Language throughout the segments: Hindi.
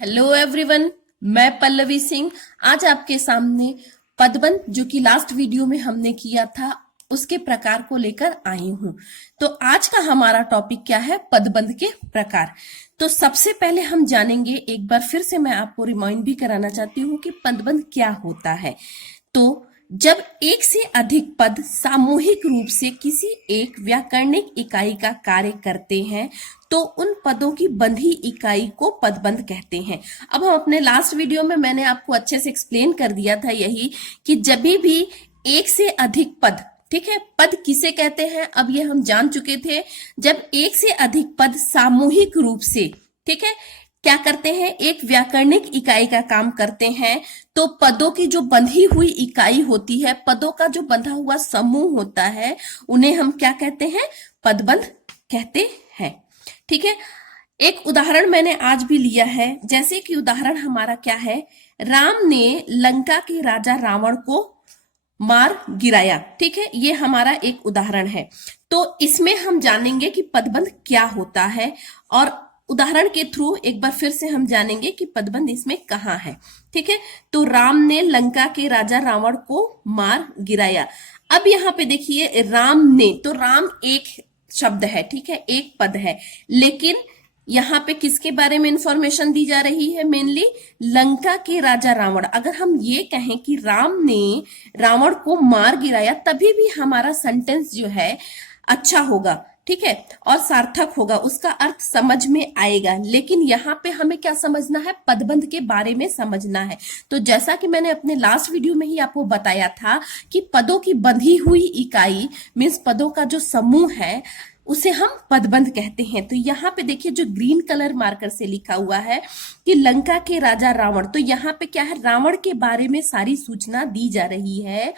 हेलो एवरीवन, मैं पल्लवी सिंह आज आपके सामने पदबंध जो कि लास्ट वीडियो में हमने किया था उसके प्रकार को लेकर आई हूं। तो आज का हमारा टॉपिक क्या है? पदबंध के प्रकार। तो सबसे पहले हम जानेंगे, एक बार फिर से मैं आपको रिमाइंड भी कराना चाहती हूँ कि पदबंध क्या होता है। तो जब एक से अधिक पद सामूहिक रूप से किसी एक व्याकरणिक इकाई का कार्य करते हैं तो उन पदों की बंधी इकाई को पदबंध कहते हैं। अब हम अपने लास्ट वीडियो में मैंने आपको अच्छे से एक्सप्लेन कर दिया था यही कि जब भी एक से अधिक पद, ठीक है, पद किसे कहते हैं अब ये हम जान चुके थे। जब एक से अधिक पद सामूहिक रूप से, ठीक है, क्या करते हैं, एक व्याकरणिक इकाई का काम करते हैं तो पदों की जो बंधी हुई इकाई होती है, पदों का जो बंधा हुआ समूह होता है, उन्हें हम क्या कहते हैं? पदबंध कहते हैं। ठीक है, एक उदाहरण मैंने आज भी लिया है, जैसे कि उदाहरण हमारा क्या है, राम ने लंका के राजा रावण को मार गिराया। ठीक है, ये हमारा एक उदाहरण है। तो इसमें हम जानेंगे कि पदबंध क्या होता है और उदाहरण के थ्रू एक बार फिर से हम जानेंगे कि पदबंध इसमें कहाँ है। ठीक है, तो राम ने लंका के राजा रावण को मार गिराया। अब यहाँ पे देखिए, राम ने, तो राम एक शब्द है, ठीक है, एक पद है, लेकिन यहाँ पे किसके बारे में इंफॉर्मेशन दी जा रही है? मेनली लंका के राजा रावण। अगर हम ये कहें कि राम ने रावण को मार गिराया, तभी भी हमारा सेंटेंस जो है अच्छा होगा, ठीक है, और सार्थक होगा, उसका अर्थ समझ में आएगा। लेकिन यहाँ पे हमें क्या समझना है? पदबंध के बारे में समझना है। तो जैसा कि मैंने अपने लास्ट वीडियो में ही आपको बताया था कि पदों की बंधी हुई इकाई मीन्स पदों का जो समूह है उसे हम पदबंध कहते हैं। तो यहाँ पे देखिए, जो ग्रीन कलर मार्कर से लिखा हुआ है कि लंका के राजा रावण, तो यहाँ पे क्या है, रावण के बारे में सारी सूचना दी जा रही है।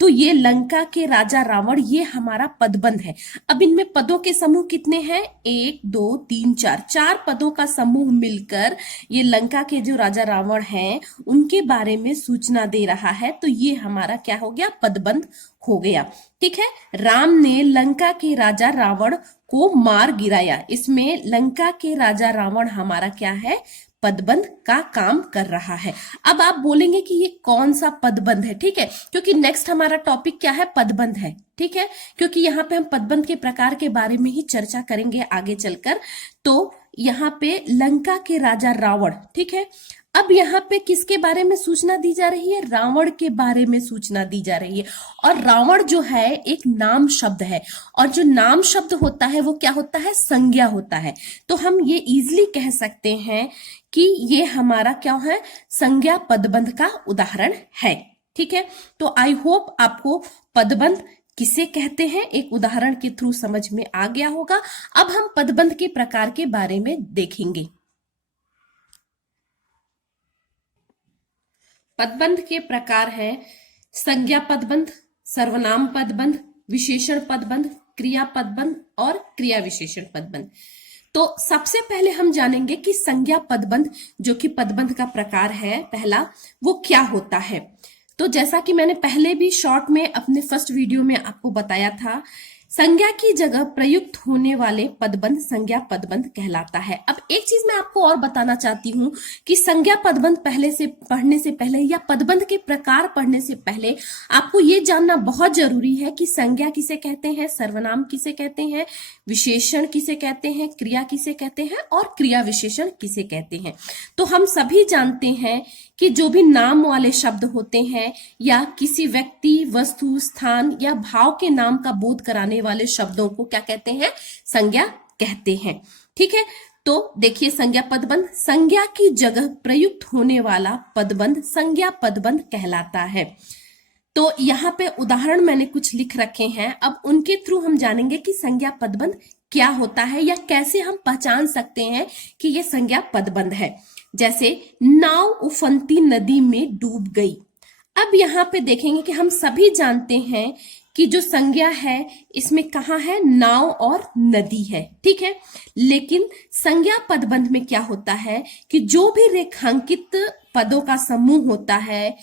तो ये लंका के राजा रावण, ये हमारा पदबंध है। अब इनमें पदों के समूह कितने हैं? 1 2 3 4, 4 पदों का समूह मिलकर ये लंका के जो राजा रावण हैं उनके बारे में सूचना दे रहा है। तो ये हमारा क्या हो गया? पदबंध हो गया। ठीक है, राम ने लंका के राजा रावण को मार गिराया, इसमें लंका के राजा रावण हमारा क्या है? पदबंध का काम कर रहा है। अब आप बोलेंगे कि ये कौन सा पदबंध है? ठीक है, क्योंकि नेक्स्ट हमारा टॉपिक क्या है? पदबंध है। ठीक है, क्योंकि यहाँ पे हम पदबंध के प्रकार के बारे में ही चर्चा करेंगे आगे चलकर। तो यहाँ पे लंका के राजा रावण, ठीक है, अब यहाँ पे किसके बारे में सूचना दी जा रही है? रावण के बारे में सूचना दी जा रही है। और रावण जो है एक नाम शब्द है, और जो नाम शब्द होता है वो क्या होता है? संज्ञा होता है। तो हम ये इजिली कह सकते हैं कि ये हमारा क्या है? संज्ञा पदबंध का उदाहरण है। ठीक है, तो आई होप आपको पदबंध किसे कहते हैं एक उदाहरण के थ्रू समझ में आ गया होगा। अब हम पदबंध के प्रकार के बारे में देखेंगे। पदबंध के प्रकार है संज्ञा पदबंध, सर्वनाम पदबंध, विशेषण पदबंध, क्रिया पदबंध और क्रिया विशेषण पदबंध। तो सबसे पहले हम जानेंगे कि संज्ञा पदबंध जो कि पदबंध का प्रकार है पहला, वो क्या होता है। तो जैसा कि मैंने पहले भी शॉर्ट में अपने फर्स्ट वीडियो में आपको बताया था, संज्ञा की जगह प्रयुक्त होने वाले पदबंध संज्ञा पदबंध कहलाता है। अब एक चीज मैं आपको और बताना चाहती हूं कि संज्ञा पदबंध पढ़ने से पहले या पदबंध के प्रकार पढ़ने से पहले आपको ये जानना बहुत जरूरी है कि संज्ञा किसे कहते हैं, सर्वनाम किसे कहते हैं, विशेषण किसे कहते हैं, क्रिया किसे कहते हैं और क्रिया विशेषण किसे कहते हैं। तो हम सभी जानते हैं कि जो भी नाम वाले शब्द होते हैं या किसी व्यक्ति, वस्तु, स्थान या भाव के नाम का बोध कराने वाले शब्दों को क्या कहते हैं? संज्ञा कहते हैं। ठीक है, तो देखिए संज्ञा पदबंध, संज्ञा की जगह प्रयुक्त होने वाला पदबंध संज्ञा पदबंध कहलाता है। तो यहाँ पे उदाहरण मैंने कुछ लिख रखे हैं, अब उनके थ्रू हम जानेंगे कि संज्ञा पदबंध क्या होता है या कैसे हम पहचान सकते हैं कि ये संज्ञा पदबंध है। जैसे नाव उफनती नदी में डूब गई। अब यहाँ पे देखेंगे कि हम सभी जानते हैं कि जो संज्ञा है इसमें कहाँ है? नाव और नदी है। ठीक है, लेकिन संज्ञा पदबंध में क्या होता है कि जो भी रेखांकित पदों का समूह होता है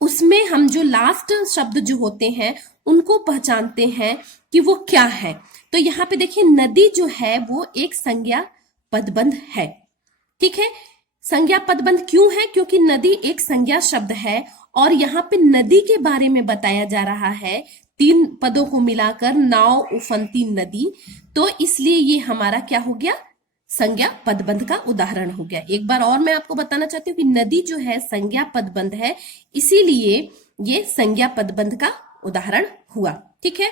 उसमें हम जो लास्ट शब्द जो होते हैं उनको पहचानते हैं कि वो क्या है। तो यहाँ पे देखिए, नदी जो है वो एक संज्ञा पदबंध है। ठीक है, संज्ञा पदबंध क्यों है? क्योंकि नदी एक संज्ञा शब्द है और यहाँ पे नदी के बारे में बताया जा रहा है, 3 पदों को मिलाकर नाव उफनती नदी, तो इसलिए ये हमारा क्या हो गया? संज्ञा पदबंध का उदाहरण हो गया। एक बार और मैं आपको बताना चाहती हूँ कि नदी जो है संज्ञा पदबंध है, इसीलिए ये संज्ञा पदबंध का उदाहरण हुआ। ठीक है,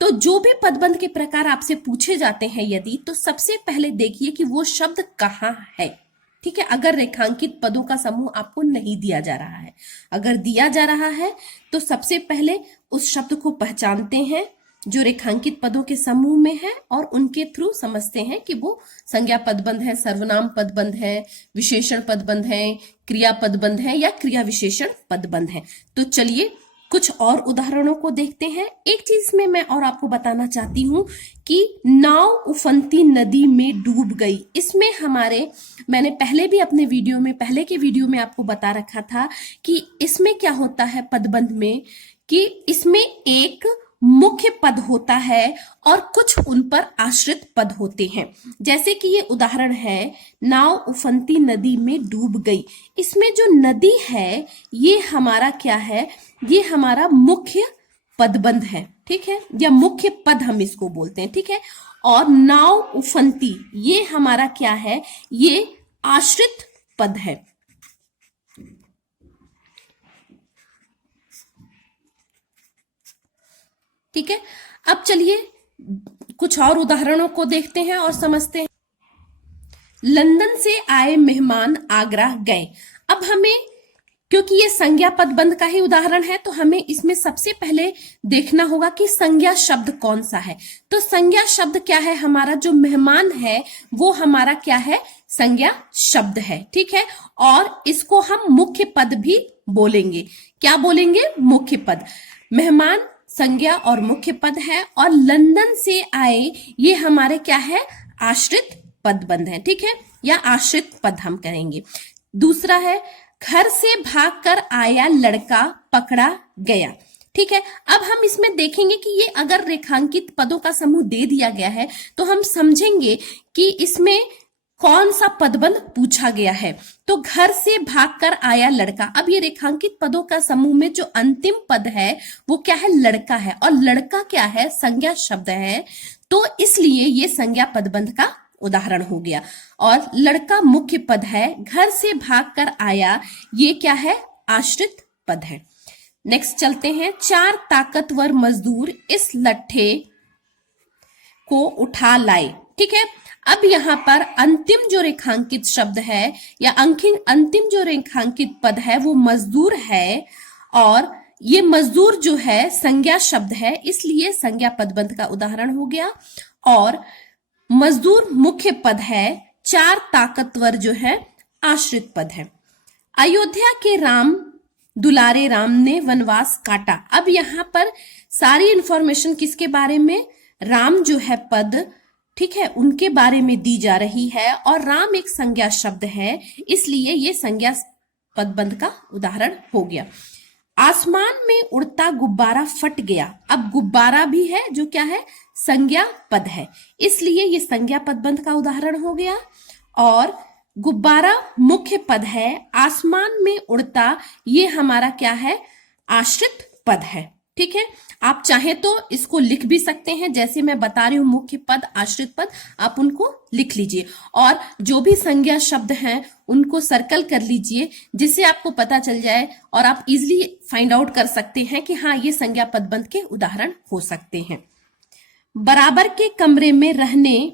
तो जो भी पदबंध के प्रकार आपसे पूछे जाते हैं यदि, तो सबसे पहले देखिए कि वो शब्द कहाँ है। ठीक है, अगर रेखांकित पदों का समूह आपको नहीं दिया जा रहा है, अगर दिया जा रहा है तो सबसे पहले उस शब्द को पहचानते हैं जो रेखांकित पदों के समूह में है और उनके थ्रू समझते हैं कि वो संज्ञा पदबंध है, सर्वनाम पदबंध है, विशेषण पदबंध है, क्रिया पदबंध है या क्रिया विशेषण पदबंध है। तो चलिए कुछ और उदाहरणों को देखते हैं। एक चीज में मैं और आपको बताना चाहती हूं कि नाव उफनती नदी में डूब गई, इसमें मैंने पहले भी अपने पहले के वीडियो में आपको बता रखा था कि इसमें क्या होता है पदबंध में, कि इसमें एक मुख्य पद होता है और कुछ उन पर आश्रित पद होते हैं। जैसे कि ये उदाहरण है, नाव उफनती नदी में डूब गई, इसमें जो नदी है ये हमारा क्या है? ये हमारा मुख्य पदबंध है। ठीक है, या मुख्य पद हम इसको बोलते हैं। ठीक है, और नाव उफनती ये हमारा क्या है? ये आश्रित पद है। ठीक है, अब चलिए कुछ और उदाहरणों को देखते हैं और समझते हैं। लंदन से आए मेहमान आगरा गए। अब हमें, क्योंकि ये संज्ञा पदबंध का ही उदाहरण है, तो हमें इसमें सबसे पहले देखना होगा कि संज्ञा शब्द कौन सा है। तो संज्ञा शब्द क्या है? हमारा जो मेहमान है वो हमारा क्या है? संज्ञा शब्द है। ठीक है, और इसको हम मुख्य पद भी बोलेंगे। क्या बोलेंगे? मुख्य पद। मेहमान संज्ञा और मुख्य पद है, और लंदन से आए ये हमारे क्या है? आश्रित पदबंध है। ठीक है, या आश्रित पद हम करेंगे। दूसरा है, घर से भागकर आया लड़का पकड़ा गया। ठीक है, अब हम इसमें देखेंगे कि ये अगर रेखांकित पदों का समूह दे दिया गया है तो हम समझेंगे कि इसमें कौन सा पदबंध पूछा गया है। तो घर से भागकर आया लड़का, अब ये रेखांकित पदों का समूह में जो अंतिम पद है वो क्या है? लड़का है, और लड़का क्या है? संज्ञा शब्द है, तो इसलिए ये संज्ञा पदबंध का उदाहरण हो गया। और लड़का मुख्य पद है, घर से भागकर आया ये क्या है? आश्रित पद है। नेक्स्ट चलते हैं। 4 ताकतवर मजदूर इस लट्ठे को उठा लाए। ठीक है, अब यहाँ पर अंतिम जो रेखांकित शब्द है या अंतिम जो रेखांकित पद है वो मजदूर है, और ये मजदूर जो है संज्ञा शब्द है, इसलिए संज्ञा पदबंध का उदाहरण हो गया। और मजदूर मुख्य पद है, 4 ताकतवर जो है आश्रित पद है। अयोध्या के राम दुलारे राम ने वनवास काटा। अब यहाँ पर सारी इंफॉर्मेशन किसके बारे में? राम जो है पद, ठीक है, उनके बारे में दी जा रही है, और राम एक संज्ञा शब्द है, इसलिए ये संज्ञा पदबंध का उदाहरण हो गया। आसमान में उड़ता गुब्बारा फट गया। अब गुब्बारा भी है जो क्या है? संज्ञा पद है, इसलिए ये संज्ञा पदबंध का उदाहरण हो गया। और गुब्बारा मुख्य पद है, आसमान में उड़ता ये हमारा क्या है? आश्रित पद है। ठीक है, आप चाहे तो इसको लिख भी सकते हैं, जैसे मैं बता रही हूं मुख्य पद, आश्रित पद, आप उनको लिख लीजिए, और जो भी संज्ञा शब्द हैं उनको सर्कल कर लीजिए, जिससे आपको पता चल जाए और आप इजिली फाइंड आउट कर सकते हैं कि हाँ ये संज्ञा पदबंध के उदाहरण हो सकते हैं। बराबर के कमरे में रहने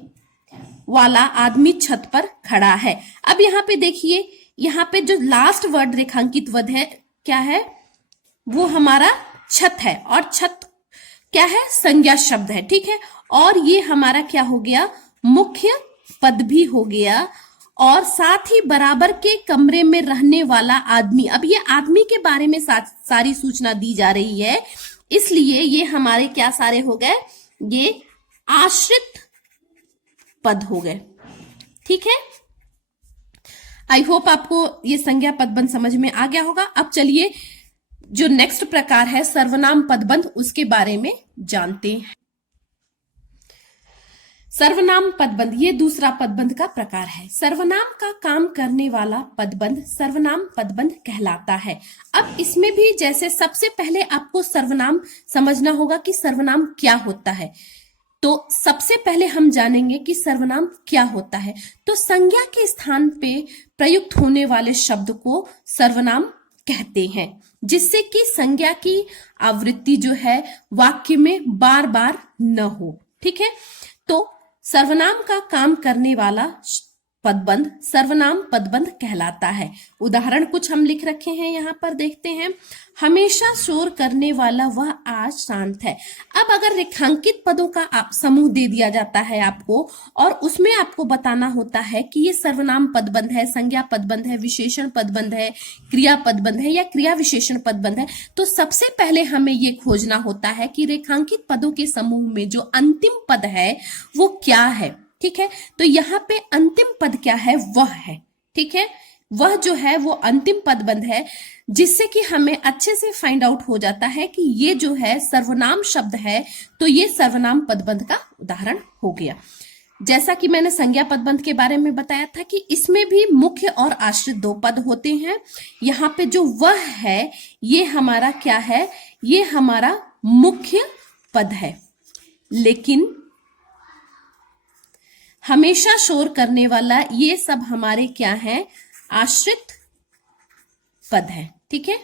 वाला आदमी छत पर खड़ा है। अब यहाँ पे देखिए, यहाँ पे जो लास्ट वर्ड रेखांकित पद है क्या है? वो हमारा छत है, और छत क्या है? संज्ञा शब्द है। ठीक है, और ये हमारा क्या हो गया? मुख्य पद भी हो गया, और साथ ही बराबर के कमरे में रहने वाला आदमी। अब ये आदमी के बारे में सारी सूचना दी जा रही है, इसलिए ये हमारे क्या सारे हो गए? ये आश्रित पद हो गए। ठीक है, आई होप आपको ये संज्ञा पदबंध समझ में आ गया होगा। अब चलिए जो नेक्स्ट प्रकार है सर्वनाम पदबंध, उसके बारे में जानते हैं। सर्वनाम पदबंध, ये दूसरा पदबंध का प्रकार है। सर्वनाम का काम करने वाला पदबंध सर्वनाम पदबंध कहलाता है। अब इसमें भी जैसे सबसे पहले आपको सर्वनाम समझना होगा कि सर्वनाम क्या होता है। तो सबसे पहले हम जानेंगे कि सर्वनाम क्या होता है। तो संज्ञा के स्थान पे प्रयुक्त होने वाले शब्द को सर्वनाम कहते हैं, जिससे कि संज्ञा की आवृत्ति जो है वाक्य में बार बार न हो। ठीक है, तो सर्वनाम का काम करने वाला पदबंध सर्वनाम पदबंध कहलाता है। उदाहरण कुछ हम लिख रखे हैं, यहाँ पर देखते हैं। हमेशा शोर करने वाला वह आज शांत है। अब अगर रेखांकित पदों का समूह दे दिया जाता है आपको, और उसमें आपको बताना होता है कि ये सर्वनाम पदबंध है, संज्ञा पदबंध है, विशेषण पदबंध है, क्रिया पदबंध है या क्रिया विशेषण पदबंध है, तो सबसे पहले हमें ये खोजना होता है कि रेखांकित पदों के समूह में जो अंतिम पद है वो क्या है। ठीक है, तो यहाँ पे अंतिम पद क्या है, वह है। ठीक है, वह जो है वो अंतिम पदबंध है, जिससे कि हमें अच्छे से फाइंड आउट हो जाता है कि ये जो है सर्वनाम शब्द है, तो ये सर्वनाम पदबंध का उदाहरण हो गया। जैसा कि मैंने संज्ञा पदबंध के बारे में बताया था कि इसमें भी मुख्य और आश्रित दो पद होते हैं। यहाँ पे जो वह है ये हमारा क्या है, ये हमारा मुख्य पद है। लेकिन हमेशा शोर करने वाला, ये सब हमारे क्या है, आश्रित पद है। ठीक है,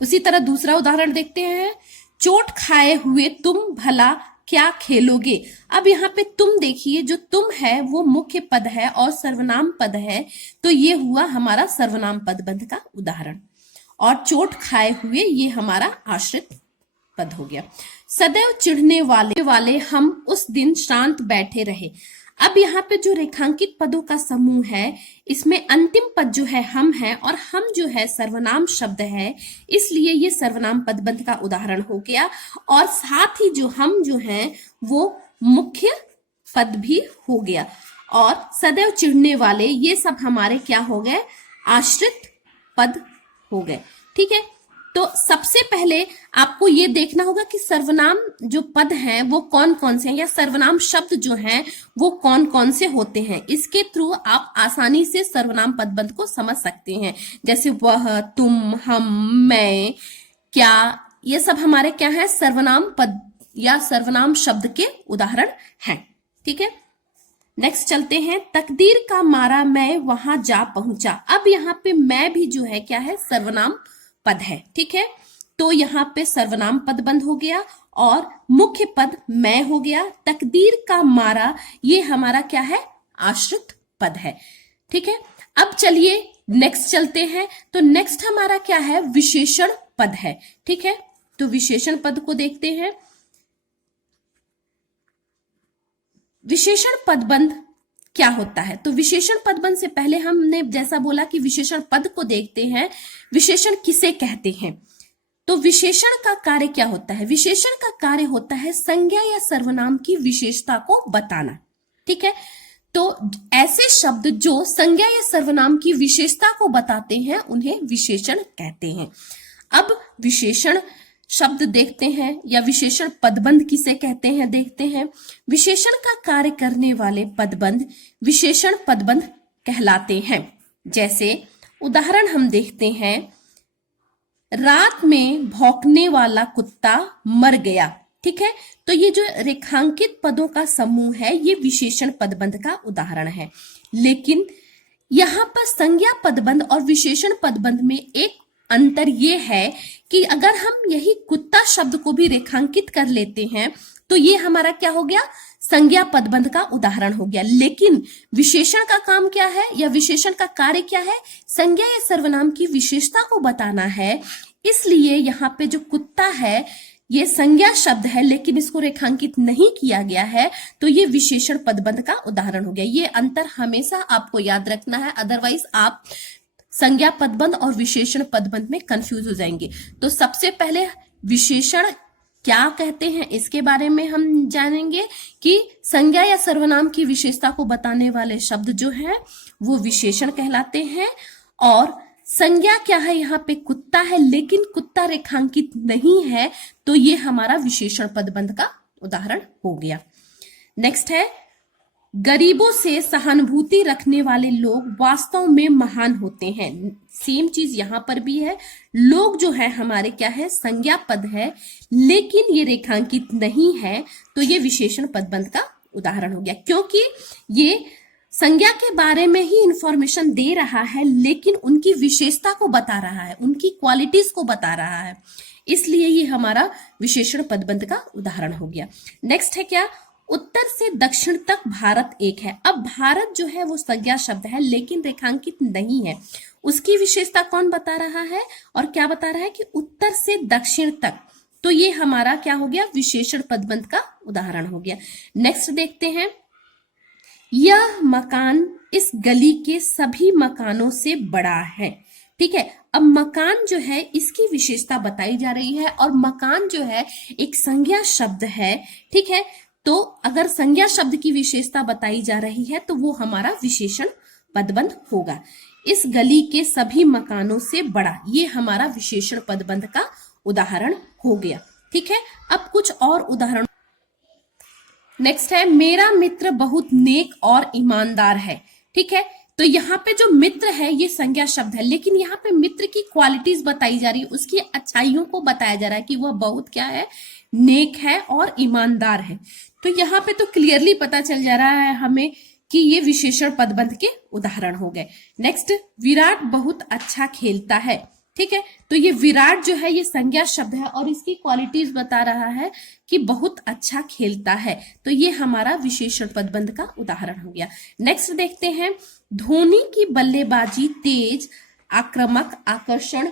उसी तरह दूसरा उदाहरण देखते हैं। चोट खाए हुए तुम भला क्या खेलोगे। अब यहाँ पे तुम देखिए, जो तुम है वो मुख्य पद है और सर्वनाम पद है, तो ये हुआ हमारा सर्वनाम पदबंध का उदाहरण। और चोट खाए हुए ये हमारा आश्रित पद हो गया। सदैव चिढ़ने वाले हम उस दिन शांत बैठे रहे। अब यहाँ पे जो रेखांकित पदों का समूह है, इसमें अंतिम पद जो है हम है, और हम जो है सर्वनाम शब्द है, इसलिए ये सर्वनाम पदबंध का उदाहरण हो गया। और साथ ही जो हम जो है वो मुख्य पद भी हो गया। और सदैव चिढ़ने वाले ये सब हमारे क्या हो गए, आश्रित पद हो गए। ठीक है, तो सबसे पहले आपको ये देखना होगा कि सर्वनाम जो पद हैं वो कौन कौन से हैं, या सर्वनाम शब्द जो हैं वो कौन कौन से होते हैं। इसके थ्रू आप आसानी से सर्वनाम पदबंध को समझ सकते हैं। जैसे वह, तुम, हम, मैं, क्या, ये सब हमारे क्या है, सर्वनाम पद या सर्वनाम शब्द के उदाहरण हैं। ठीक है, नेक्स्ट चलते हैं। तकदीर का मारा मैं वहां जा पहुंचा। अब यहाँ पे मैं भी जो है क्या है, सर्वनाम पद है। ठीक है, तो यहाँ पे सर्वनाम पद बंद हो गया और मुख्य पद मैं हो गया। तकदीर का मारा ये हमारा क्या है, आश्रित पद है। ठीक है, अब चलिए नेक्स्ट चलते हैं। तो नेक्स्ट हमारा क्या है, विशेषण पद है। ठीक है, तो विशेषण पद को देखते हैं। विशेषण पदबंध क्या होता है, तो विशेषण पदबंध से पहले हमने जैसा बोला कि विशेषण पद को देखते हैं, विशेषण किसे कहते हैं। तो विशेषण का कार्य क्या होता है, विशेषण का कार्य होता है संज्ञा या सर्वनाम की विशेषता को बताना। ठीक है, तो ऐसे शब्द जो संज्ञा या सर्वनाम की विशेषता को बताते हैं उन्हें विशेषण कहते हैं। अब विशेषण शब्द देखते हैं या विशेषण पदबंध किसे कहते हैं देखते हैं। विशेषण का कार्य करने वाले पदबंध विशेषण पदबंध कहलाते हैं। जैसे उदाहरण हम देखते हैं, रात में भौंकने वाला कुत्ता मर गया। ठीक है, तो ये जो रेखांकित पदों का समूह है ये विशेषण पदबंध का उदाहरण है। लेकिन यहाँ पर संज्ञा पदबंध और विशेषण पदबंध में एक अंतर ये है कि अगर हम यही कुत्ता शब्द को भी रेखांकित कर लेते हैं तो ये हमारा क्या हो गया, संज्ञा पदबंध का उदाहरण हो गया। लेकिन विशेषण का काम क्या है या विशेषण का कार्य क्या है, संज्ञा या सर्वनाम की विशेषता को बताना है। इसलिए यहाँ पे जो कुत्ता है ये संज्ञा शब्द है लेकिन इसको रेखांकित नहीं किया गया है, तो ये विशेषण पदबंध का उदाहरण हो गया। ये अंतर हमेशा आपको याद रखना है, अदरवाइज आप संज्ञा पदबंध और विशेषण पदबंध में कंफ्यूज हो जाएंगे। तो सबसे पहले विशेषण क्या कहते हैं इसके बारे में हम जानेंगे कि संज्ञा या सर्वनाम की विशेषता को बताने वाले शब्द जो है वो विशेषण कहलाते हैं। और संज्ञा क्या है, यहाँ पे कुत्ता है लेकिन कुत्ता रेखांकित नहीं है, तो ये हमारा विशेषण पदबंध का उदाहरण हो गया। नेक्स्ट है गरीबों से सहानुभूति रखने वाले लोग वास्तव में महान होते हैं। सेम चीज यहां पर भी है। लोग जो है हमारे क्या है, संज्ञा पद है, लेकिन ये रेखांकित नहीं है, तो ये विशेषण पदबंध का उदाहरण हो गया, क्योंकि ये संज्ञा के बारे में ही इंफॉर्मेशन दे रहा है, लेकिन उनकी विशेषता को बता रहा है, उनकी क्वालिटीज को बता रहा है, इसलिए ये हमारा विशेषण पदबंध का उदाहरण हो गया। नेक्स्ट है क्या, उत्तर से दक्षिण तक भारत एक है। अब भारत जो है वो संज्ञा शब्द है, लेकिन रेखांकित नहीं है। उसकी विशेषता कौन बता रहा है और क्या बता रहा है कि उत्तर से दक्षिण तक, तो ये हमारा क्या हो गया, विशेषण पदबंध का उदाहरण हो गया। नेक्स्ट देखते हैं, यह मकान इस गली के सभी मकानों से बड़ा है। ठीक है, अब मकान जो है इसकी विशेषता बताई जा रही है, और मकान जो है एक संज्ञा शब्द है। ठीक है, तो अगर संज्ञा शब्द की विशेषता बताई जा रही है तो वो हमारा विशेषण पदबंध होगा। इस गली के सभी मकानों से बड़ा, ये हमारा विशेषण पदबंध का उदाहरण हो गया। ठीक है, अब कुछ और उदाहरण। नेक्स्ट है, मेरा मित्र बहुत नेक और ईमानदार है। ठीक है, तो यहाँ पे जो मित्र है ये संज्ञा शब्द है, लेकिन यहाँ पे मित्र की क्वालिटीज बताई जा रही है, उसकी अच्छाइयों को बताया जा रहा है कि वह बहुत क्या है, नेक है और ईमानदार है। तो यहाँ पे तो क्लियरली पता चल जा रहा है हमें कि ये विशेषण पदबंध के उदाहरण हो गए। नेक्स्ट, विराट बहुत अच्छा खेलता है। ठीक है, तो ये विराट जो है ये संज्ञा शब्द है और इसकी क्वालिटीज बता रहा है कि बहुत अच्छा खेलता है, तो ये हमारा विशेषण पदबंध का उदाहरण हो गया। नेक्स्ट देखते हैं, धोनी की बल्लेबाजी तेज, आक्रामक, आकर्षण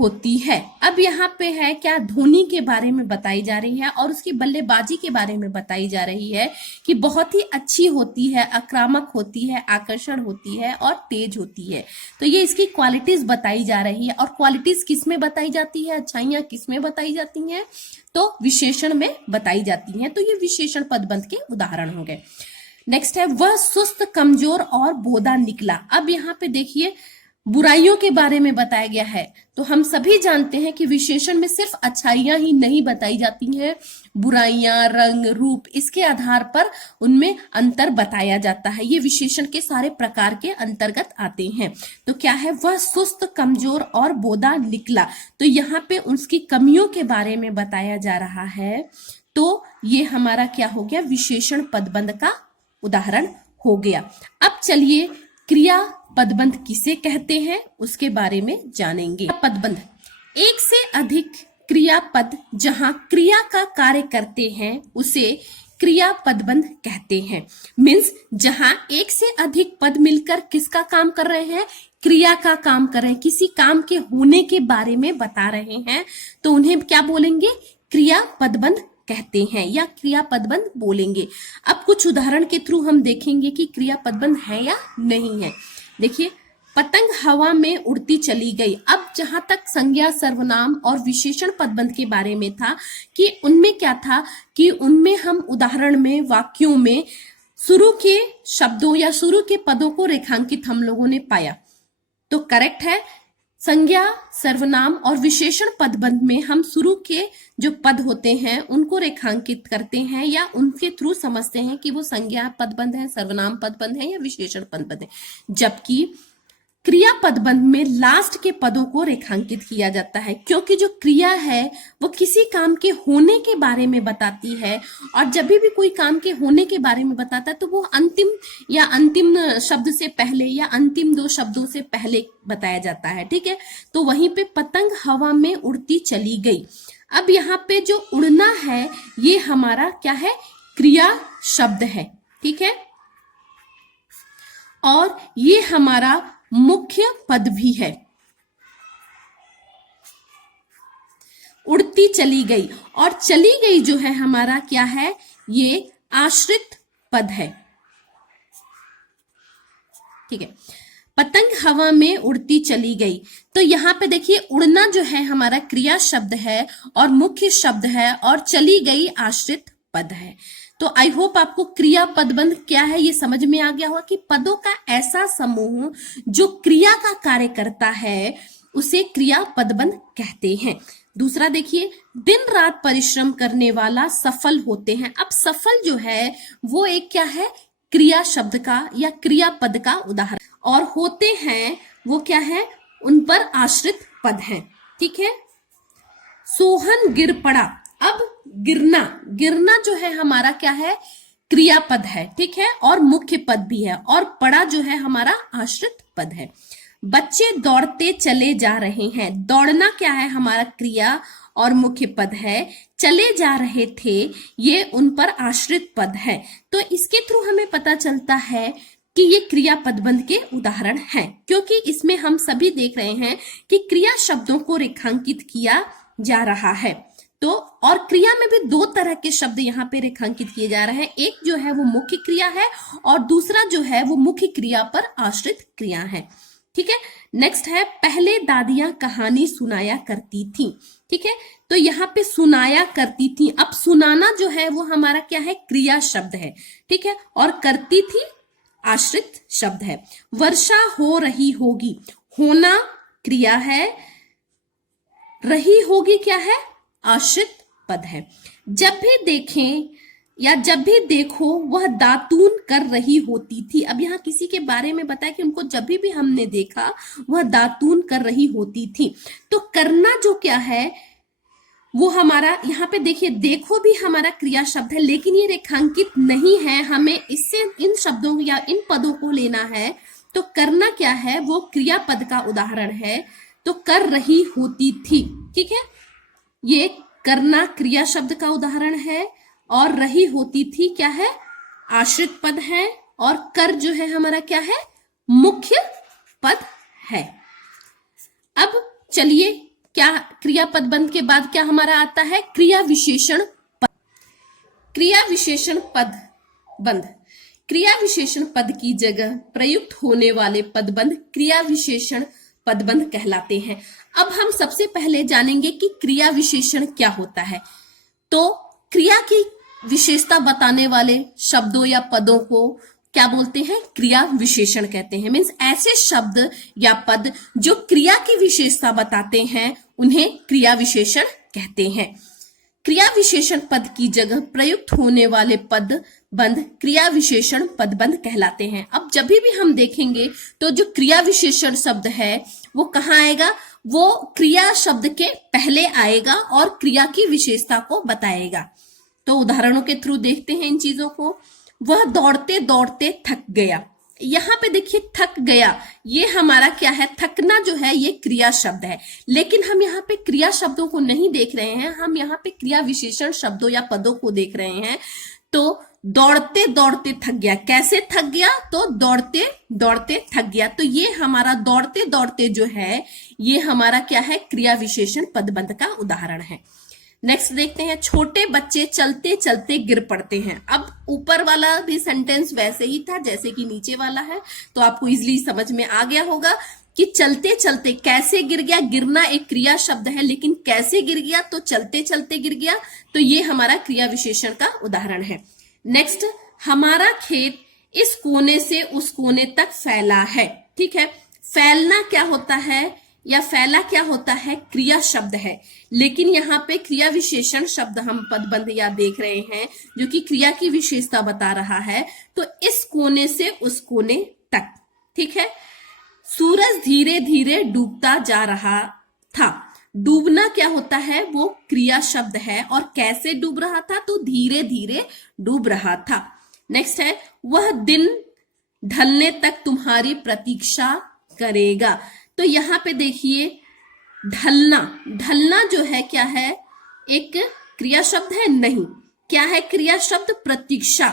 होती है। अब यहाँ पे है क्या, धोनी के बारे में बताई जा रही है और उसकी बल्लेबाजी के बारे में बताई जा रही है कि बहुत ही अच्छी होती है, आक्रामक होती है, आकर्षण होती है और तेज होती है। तो ये इसकी क्वालिटीज बताई जा रही है, और क्वालिटीज किस में बताई जाती है, अच्छाइयां किस में बताई जाती हैं, तो विशेषण में बताई जाती हैं। तो ये विशेषण पदबंध के उदाहरण हो गए। नेक्स्ट है, वह सुस्त, कमजोर और बोदा निकला। अब यहाँ पे देखिए बुराइयों के बारे में बताया गया है, तो हम सभी जानते हैं कि विशेषण में सिर्फ अच्छाइयां ही नहीं बताई जाती हैं, बुराइयां, रंग, रूप, इसके आधार पर उनमें अंतर बताया जाता है। ये विशेषण के सारे प्रकार के अंतर्गत आते हैं। तो क्या है, वह सुस्त, कमजोर और बोदा निकला, तो यहाँ पे उसकी कमियों के बारे में बताया जा रहा है, तो ये हमारा क्या हो गया, विशेषण पदबंध का उदाहरण हो गया। अब चलिए क्रिया पदबंध किसे कहते हैं उसके बारे में जानेंगे। पदबंध, एक से अधिक क्रियापद जहां क्रिया का कार्य करते हैं उसे क्रिया पदबंध कहते हैं। मीन्स जहां एक से अधिक पद मिलकर किसका काम कर रहे हैं, क्रिया का काम कर रहे हैं, किसी काम के होने के बारे में बता रहे हैं, तो उन्हें क्या बोलेंगे, क्रिया पदबंध कहते हैं या क्रिया पदबंध बोलेंगे। अब कुछ उदाहरण के थ्रू हम देखेंगे कि क्रिया पदबंध है या नहीं है। देखिए, पतंग हवा में उड़ती चली गई। अब जहां तक संज्ञा, सर्वनाम और विशेषण पदबंध के बारे में था कि उनमें क्या था कि उनमें हम उदाहरण में, वाक्यों में शुरू के शब्दों या शुरू के पदों को रेखांकित हम लोगों ने पाया, तो करेक्ट है। संज्ञा, सर्वनाम और विशेषण पदबंध में हम शुरू के जो पद होते हैं उनको रेखांकित करते हैं या उनके थ्रू समझते हैं कि वो संज्ञा पदबंध है, सर्वनाम पदबंध है या विशेषण पदबंध है, जबकि क्रिया पदबंध में लास्ट के पदों को रेखांकित किया जाता है, क्योंकि जो क्रिया है वो किसी काम के होने के बारे में बताती है, और जब भी कोई काम के होने के बारे में बताता है तो वो अंतिम या अंतिम शब्द से पहले या अंतिम दो शब्दों से पहले बताया जाता है। ठीक है, तो वहीं पे पतंग हवा में उड़ती चली गई। अब यहाँ पे जो उड़ना है ये हमारा क्या है, क्रिया शब्द है। ठीक है, और ये हमारा मुख्य पद भी है। उड़ती चली गई, और चली गई जो है हमारा क्या है, ये आश्रित पद है। ठीक है, पतंग हवा में उड़ती चली गई, तो यहाँ पे देखिए उड़ना जो है हमारा क्रिया शब्द है और मुख्य शब्द है, और चली गई आश्रित पद है। तो आई होप आपको क्रिया पदबंध क्या है ये समझ में आ गया होगा कि पदों का ऐसा समूह जो क्रिया का कार्य करता है उसे क्रिया पदबंध कहते हैं। दूसरा देखिए, दिन रात परिश्रम करने वाला सफल होते हैं। अब सफल जो है वो एक क्या है, क्रिया शब्द का या क्रिया पद का उदाहरण, और होते हैं वो क्या है, उन पर आश्रित पद है। ठीक है। सोहन गिर पड़ा। अब गिरना, गिरना जो है हमारा क्या है, क्रियापद है। ठीक है, और मुख्य पद भी है, और पड़ा जो है हमारा आश्रित पद है। बच्चे दौड़ते चले जा रहे हैं। दौड़ना क्या है, हमारा क्रिया और मुख्य पद है। चले जा रहे थे, ये उन पर आश्रित पद है। तो इसके थ्रू हमें पता चलता है कि ये क्रिया पदबंध के उदाहरण हैं, क्योंकि इसमें हम सभी देख रहे हैं कि क्रिया शब्दों को रेखांकित किया जा रहा है। तो और क्रिया में भी दो तरह के शब्द यहाँ पे रेखांकित किए जा रहे हैं। एक जो है वो मुख्य क्रिया है, और दूसरा जो है वो मुख्य क्रिया पर आश्रित क्रिया है। ठीक है। नेक्स्ट है, पहले दादियां कहानी सुनाया करती थी। ठीक है, तो यहाँ पे सुनाया करती थी। अब सुनाना जो है वो हमारा क्या है, क्रिया शब्द है। ठीक है, और करती थी आश्रित शब्द है। वर्षा हो रही होगी, होना क्रिया है, रही होगी क्या है, आश्रित पद है। जब भी देखें या जब भी देखो वह दातून कर रही होती थी। अब यहाँ किसी के बारे में बताया कि उनको जब भी हमने देखा वह दातून कर रही होती थी। तो करना जो क्या है वो हमारा, यहाँ पे देखिए, देखो भी हमारा क्रिया शब्द है, लेकिन ये रेखांकित नहीं है। हमें इससे इन शब्दों या इन पदों को लेना है। तो करना क्या है, वो क्रिया पद का उदाहरण है। तो कर रही होती थी। ठीक है, ये करना क्रिया शब्द का उदाहरण है, और रही होती थी क्या है, आश्रित पद है, और कर जो है हमारा क्या है, मुख्य पद है। अब चलिए, क्या क्रिया पदबंध के बाद क्या हमारा आता है, क्रिया विशेषण पद। क्रिया विशेषण पद बंध, क्रिया विशेषण पद की जगह प्रयुक्त होने वाले पदबंध क्रिया विशेषण पदबंध कहलाते हैं। अब हम सबसे पहले जानेंगे कि क्रिया विशेषण क्या होता है। तो क्रिया की विशेषता बताने वाले शब्दों या पदों को क्या बोलते हैं, क्रिया विशेषण कहते हैं। मीन्स ऐसे शब्द या पद जो क्रिया की विशेषता बताते हैं उन्हें क्रिया विशेषण कहते हैं। क्रिया विशेषण पद की जगह प्रयुक्त होने वाले पद बंध क्रिया विशेषण पदबंध कहलाते हैं। अब जब भी हम देखेंगे तो जो क्रिया विशेषण शब्द है वो कहाँ आएगा, वो क्रिया शब्द के पहले आएगा और क्रिया की विशेषता को बताएगा। तो उदाहरणों के थ्रू देखते हैं इन चीजों को। वह दौड़ते दौड़ते थक गया। यहाँ पे देखिए, थक गया, ये हमारा क्या है, थकना जो है ये क्रिया शब्द है, लेकिन हम यहाँ पे क्रिया शब्दों को नहीं देख रहे हैं, हम यहाँ पे क्रिया विशेषण शब्दों या पदों को देख रहे हैं। तो दौड़ते दौड़ते थक गया, कैसे थक गया, तो दौड़ते दौड़ते थक गया। तो ये हमारा दौड़ते दौड़ते जो है ये हमारा क्या है, क्रिया विशेषण पदबंध का उदाहरण है। नेक्स्ट देखते हैं, छोटे बच्चे चलते चलते गिर पड़ते हैं। अब ऊपर वाला भी सेंटेंस वैसे ही था जैसे कि नीचे वाला है, तो आपको इजीली समझ में आ गया होगा कि चलते चलते कैसे गिर गया। गिरना एक क्रिया शब्द है, लेकिन कैसे गिर गया, तो चलते चलते गिर गया। तो ये हमारा क्रिया विशेषण का उदाहरण है। नेक्स्ट, हमारा खेत इस कोने से उस कोने तक फैला है। ठीक है, फैलना क्या होता है या फैला क्या होता है, क्रिया शब्द है, लेकिन यहाँ पे क्रिया विशेषण शब्द हम पदबंध या देख रहे हैं जो कि क्रिया की विशेषता बता रहा है। तो इस कोने से उस कोने तक। ठीक है, सूरज धीरे धीरे डूबता जा रहा था। डूबना क्या होता है, वो क्रिया शब्द है, और कैसे डूब रहा था, तो धीरे धीरे डूब रहा था। नेक्स्ट है, वह दिन ढलने तक तुम्हारी प्रतीक्षा करेगा। तो यहाँ पे देखिए, ढलना, ढलना जो है क्या है, एक क्रिया शब्द है, नहीं, क्या है क्रिया शब्द, प्रतीक्षा।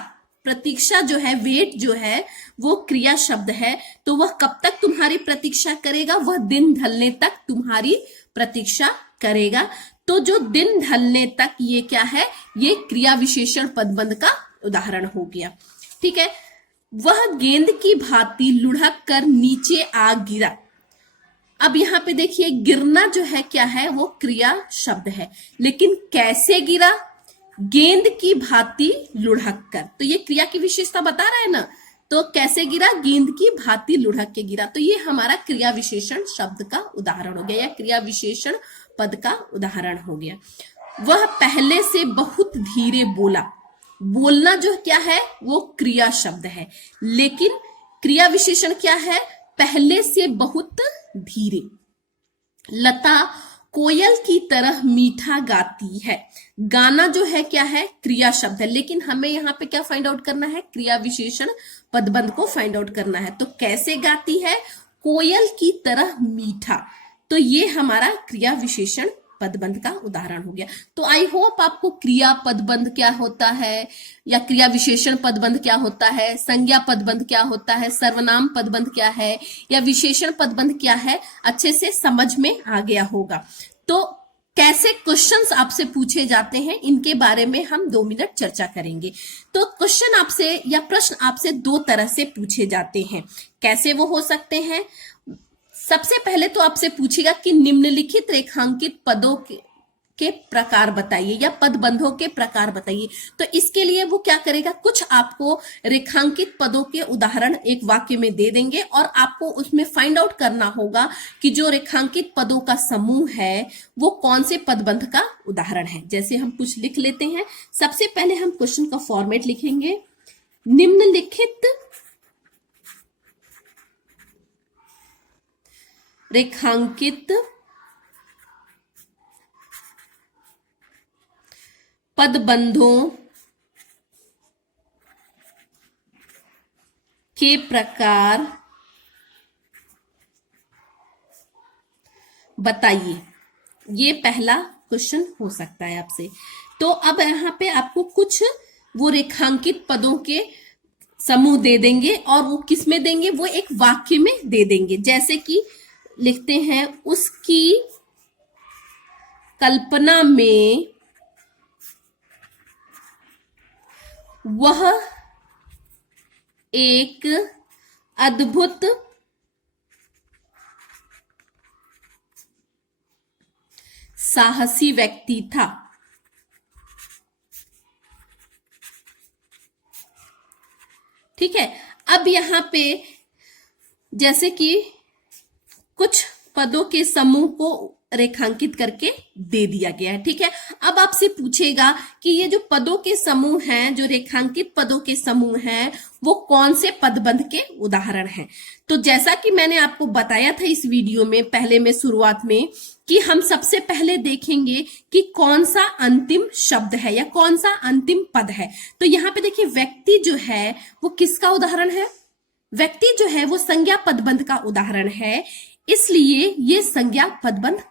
प्रतीक्षा जो है, वेट जो है, वो क्रिया शब्द है। तो वह कब तक तुम्हारी प्रतीक्षा करेगा, वह दिन ढलने तक तुम्हारी प्रतीक्षा करेगा। तो जो दिन ढलने तक, ये क्या है, ये क्रिया विशेषण पदबंध का उदाहरण हो गया। ठीक है, वह गेंद की भांति लुढ़क कर नीचे आ गिरा। अब यहाँ पे देखिए, गिरना जो है क्या है, वो क्रिया शब्द है, लेकिन कैसे गिरा, गेंद की भांति लुढ़क कर। तो ये क्रिया की विशेषता बता रहा है ना, तो कैसे गिरा, गेंद की भांति लुढ़क के गिरा। तो ये हमारा क्रिया विशेषण शब्द का उदाहरण हो गया या क्रिया विशेषण पद का उदाहरण हो गया। वह पहले से बहुत धीरे बोला। बोलना जो क्या है वो क्रिया शब्द है, लेकिन क्रिया विशेषण क्या है, पहले से बहुत धीरे। लता कोयल की तरह मीठा गाती है। गाना जो है क्या है, क्रिया शब्द है, लेकिन हमें यहाँ पे क्या फाइंड आउट करना है, क्रिया विशेषण पदबंध को फाइंड आउट करना है। तो कैसे गाती है, कोयल की तरह मीठा। तो ये हमारा क्रिया विशेषण पदबंध का उदाहरण हो गया। तो आई होप आपको क्रिया पदबंध क्या होता है या क्रिया विशेषण पदबंध क्या होता है, संज्ञा पदबंध क्या होता है, सर्वनाम पदबंध क्या है या विशेषण पदबंध क्या है, अच्छे से समझ में आ गया होगा। तो कैसे क्वेश्चंस आपसे पूछे जाते हैं इनके बारे में हम 2 मिनट चर्चा करेंगे। तो क्वेश्चन आपसे या प्रश्न आपसे 2 तरह से पूछे जाते हैं। कैसे वो हो सकते हैं, सबसे पहले तो आपसे पूछेगा कि निम्नलिखित रेखांकित पदों के प्रकार बताइए या पदबंधों के प्रकार बताइए। तो इसके लिए वो क्या करेगा, कुछ आपको रेखांकित पदों के उदाहरण एक वाक्य में दे देंगे और आपको उसमें फाइंड आउट करना होगा कि जो रेखांकित पदों का समूह है वो कौन से पदबंध का उदाहरण है। जैसे हम कुछ लिख लेते हैं। सबसे पहले हम क्वेश्चन का फॉर्मेट लिखेंगे, निम्नलिखित रेखांकित पदबंधों के प्रकार बताइए। ये पहला क्वेश्चन हो सकता है आपसे। तो अब यहाँ पे आपको कुछ वो रेखांकित पदों के समूह दे देंगे और वो किस में देंगे, वो एक वाक्य में दे देंगे। जैसे कि लिखते हैं, उसकी कल्पना में वह एक अद्भुत साहसी व्यक्ति था। ठीक है। अब यहां पे जैसे कि कुछ पदों के समूह को रेखांकित करके दे दिया गया है। ठीक है। अब आपसे पूछेगा कि ये जो पदों के समूह हैं, जो रेखांकित पदों के समूह हैं, वो कौन से पदबंध के उदाहरण हैं। तो जैसा कि मैंने आपको बताया था इस वीडियो में पहले में शुरुआत में कि हम सबसे पहले देखेंगे कि कौन सा अंतिम शब्द है या कौन सा अंतिम पद है। तो यहाँ पे देखिए, व्यक्ति जो है वो किसका उदाहरण है, व्यक्ति जो है वो संज्ञा पदबंध का उदाहरण है, इसलिए ये संज्ञा पदबंध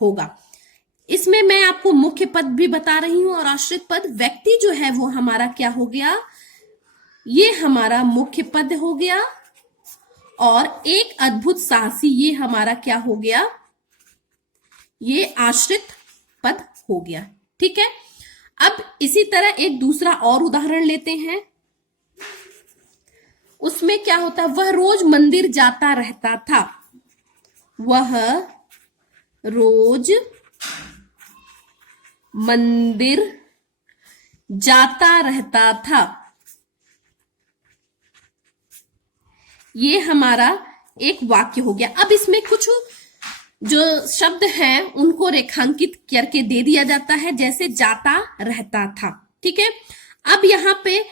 होगा। इसमें मैं आपको मुख्य पद भी बता रही हूं और आश्रित पद। व्यक्ति जो है वो हमारा क्या हो गया, ये हमारा मुख्य पद हो गया और एक अद्भुत साहसी ये हमारा क्या हो गया, ये आश्रित पद हो गया। ठीक है। अब इसी तरह एक दूसरा और उदाहरण लेते हैं। उसमें क्या होता है, वह रोज मंदिर जाता रहता था। वह रोज मंदिर जाता रहता था। ये हमारा एक वाक्य हो गया। अब इसमें कुछ जो शब्द हैं उनको रेखांकित करके दे दिया जाता है, जैसे जाता रहता था। ठीक है। अब यहां पे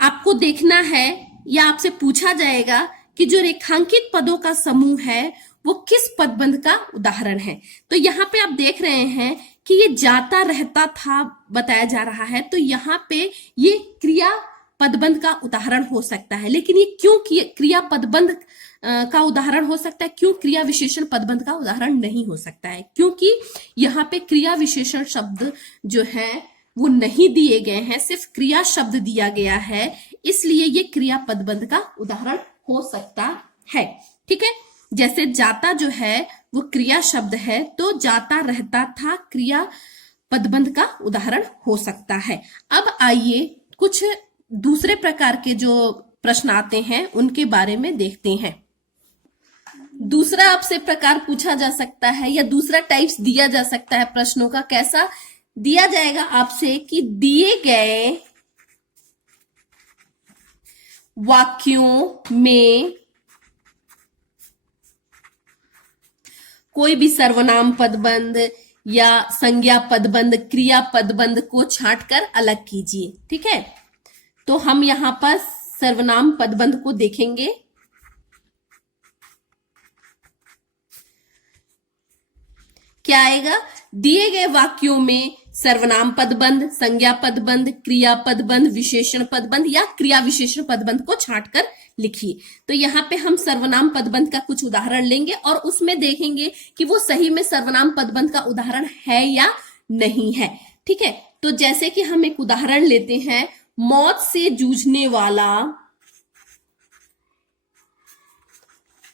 आपको देखना है या आपसे पूछा जाएगा कि जो रेखांकित पदों का समूह है वो किस पदबंध का उदाहरण है। तो यहाँ पे आप देख रहे हैं कि ये जाता रहता था बताया जा रहा है, तो यहाँ पे ये क्रिया पदबंध का उदाहरण हो सकता है। लेकिन ये क्यों क्रिया पदबंध का उदाहरण हो सकता है, क्यों क्रिया विशेषण पदबंध का उदाहरण नहीं हो सकता है, क्योंकि यहाँ पे क्रिया विशेषण शब्द जो है वो नहीं दिए गए हैं, सिर्फ क्रिया शब्द दिया गया है, इसलिए ये क्रिया पदबंध का उदाहरण हो सकता है। ठीक है। जैसे जाता जो है वो क्रिया शब्द है, तो जाता रहता था क्रिया पदबंध का उदाहरण हो सकता है। अब आइए कुछ दूसरे प्रकार के जो प्रश्न आते हैं उनके बारे में देखते हैं। दूसरा आपसे प्रकार पूछा जा सकता है या दूसरा टाइप्स दिया जा सकता है प्रश्नों का। कैसा दिया जाएगा आपसे कि दिए गए वाक्यों में कोई भी सर्वनाम पदबंध या संज्ञा पदबंध, क्रिया पदबंध को छांटकर अलग कीजिए। ठीक है, तो हम यहां पर सर्वनाम पदबंध को देखेंगे। क्या आएगा? दिए गए वाक्यों में सर्वनाम पदबंध, संज्ञा पदबंध, क्रिया पदबंध, विशेषण पदबंध या क्रिया विशेषण पदबंध को छांटकर लिखिए। तो यहाँ पे हम सर्वनाम पदबंध का कुछ उदाहरण लेंगे और उसमें देखेंगे कि वो सही में सर्वनाम पदबंध का उदाहरण है या नहीं है। ठीक है, तो जैसे कि हम एक उदाहरण लेते हैं, मौत से जूझने वाला,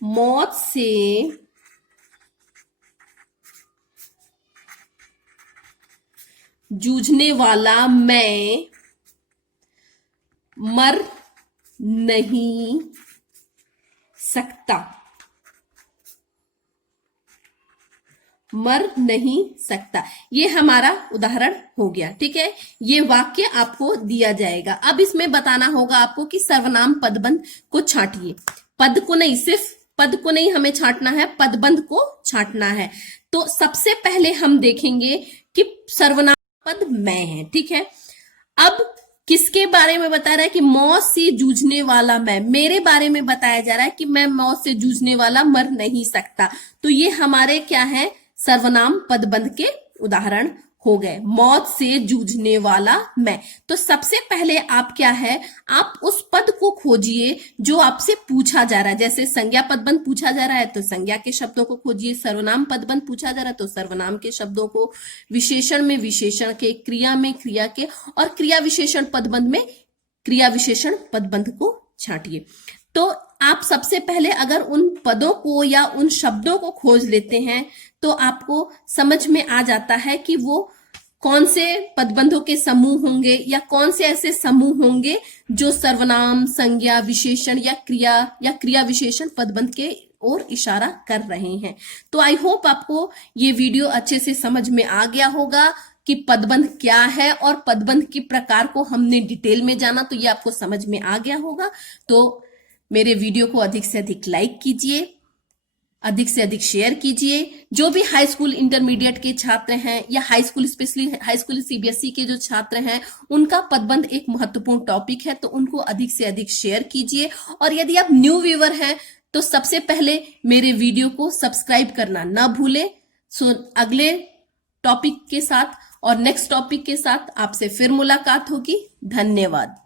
मौत से जूझने वाला मैं मर नहीं सकता, मर नहीं सकता। ये हमारा उदाहरण हो गया। ठीक है, ये वाक्य आपको दिया जाएगा। अब इसमें बताना होगा आपको कि सर्वनाम पदबंध को छांटिए। पद को नहीं, सिर्फ पद को नहीं हमें छांटना है, पदबंध को छांटना है। तो सबसे पहले हम देखेंगे कि सर्वनाम पद मैं है। ठीक है, अब किसके बारे में बता रहा है कि मौत से जूझने वाला मैं, मेरे बारे में बताया जा रहा है कि मैं मौत से जूझने वाला मर नहीं सकता। तो ये हमारे क्या है? सर्वनाम पदबंध के उदाहरण हो गए। मौत से जूझने वाला मैं। तो सबसे पहले आप क्या है, आप उस पद को खोजिए जो आपसे पूछा जा रहा है। जैसे संज्ञा पदबंध पूछा जा रहा है तो संज्ञा के शब्दों को खोजिए, सर्वनाम पदबंध पूछा जा रहा है तो सर्वनाम के शब्दों को, विशेषण में विशेषण के, क्रिया में क्रिया के, और क्रिया विशेषण पदबंध में क्रिया विशेषण पदबंध को छांटिए। तो आप सबसे पहले अगर उन पदों को या उन शब्दों को खोज लेते हैं तो आपको समझ में आ जाता है कि वो कौन से पदबंधों के समूह होंगे या कौन से ऐसे समूह होंगे जो सर्वनाम, संज्ञा, विशेषण या क्रिया विशेषण पदबंध के ओर इशारा कर रहे हैं। तो आई होप आपको ये वीडियो अच्छे से समझ में आ गया होगा कि पदबंध क्या है और पदबंध के प्रकार को हमने डिटेल में जाना, तो ये आपको समझ में आ गया होगा। तो मेरे वीडियो को अधिक से अधिक लाइक कीजिए, अधिक से अधिक शेयर कीजिए। जो भी हाई स्कूल इंटरमीडिएट के छात्र हैं या high school, specially high school CBSE के जो छात्र हैं, उनका पदबंध एक महत्वपूर्ण टॉपिक है, तो उनको अधिक से अधिक शेयर कीजिए। और यदि आप न्यू व्यूअर हैं तो सबसे पहले मेरे वीडियो को सब्सक्राइब करना ना भूलें। सो अगले टॉपिक के साथ और नेक्स्ट टॉपिक के साथ आपसे फिर मुलाकात होगी। धन्यवाद।